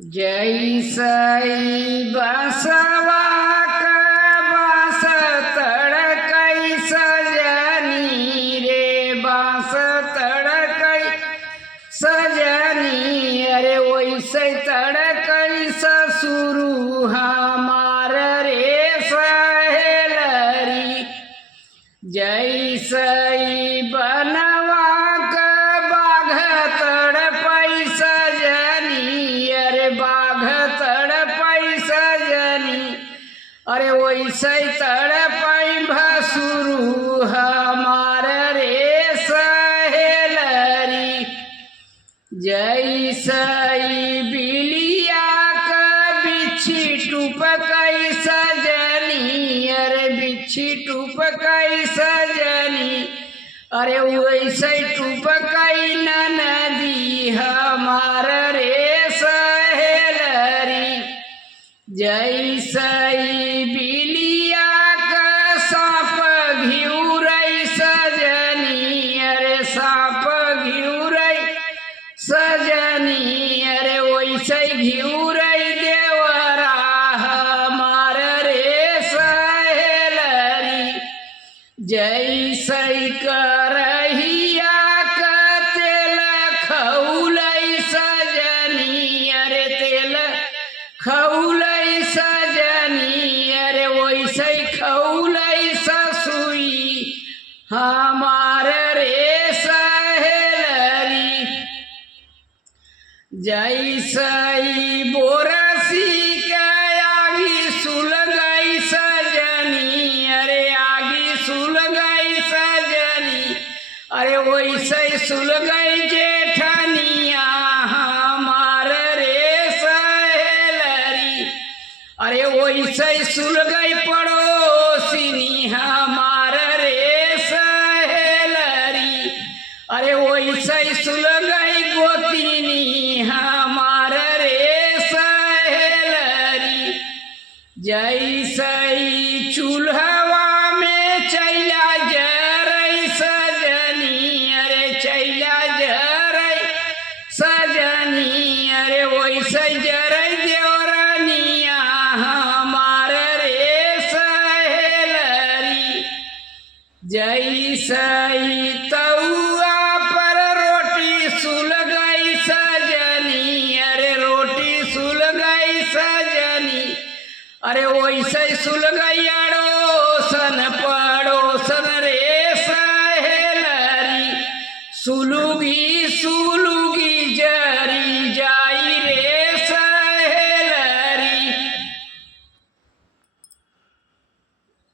जैसई बसवा का बास तड़कई सजनी रे बास तड़कई सजनी अरे वैसे तड़कई ससुरु हमार रे सहेलरी जैसई बनवा का बाघ तड़पई सजनी अरे बाघ तड़पई सजनी अरे वैसे तड़पई भसुरु हमार रे सहेलरी जैसई बिलिया का बिच्छी टूपकई सजनी अरे बिच्छी टूपकई सजनी अरे वैसे टूपकई नदी हमार रे सहेलरी जैसई बिलिया का सांप घिउरई सजनी अरे सांप घिउरई सजनी अरे वैसे घिउरई देवरा हमार रे सहेलरी जैसई करहिया का तेल खौलई सजनी अरे तेल खौलई सजनी अरे वैसे खौलई ससुई हमार रे सहेलरी जैसई बोरसी के आगी सुलगई सजनी अरे आगी सुलगई सजनी अरे वैसे सुलगई जेठनिया हमार रे सहेलरी अरे वैसे सुलगई पड़ोसिनी हमार रे सहेलरी अरे वैसे सुलगई गोतिनी हमार रे सहेलरी जैसई चूल्हवा में चैला जरई सजनी अरे चैला जरई सजनी अरे वैसे जरई देवरनिया हमार रे सहेलरी जैसई तउआ पर रोटी सुलगई सजनी अरे रोटी सुलगई सजनी अरे वैसे सुलगई अड़ोसन पड़ोसन रे सहेलरी सुलुगी सुलुगी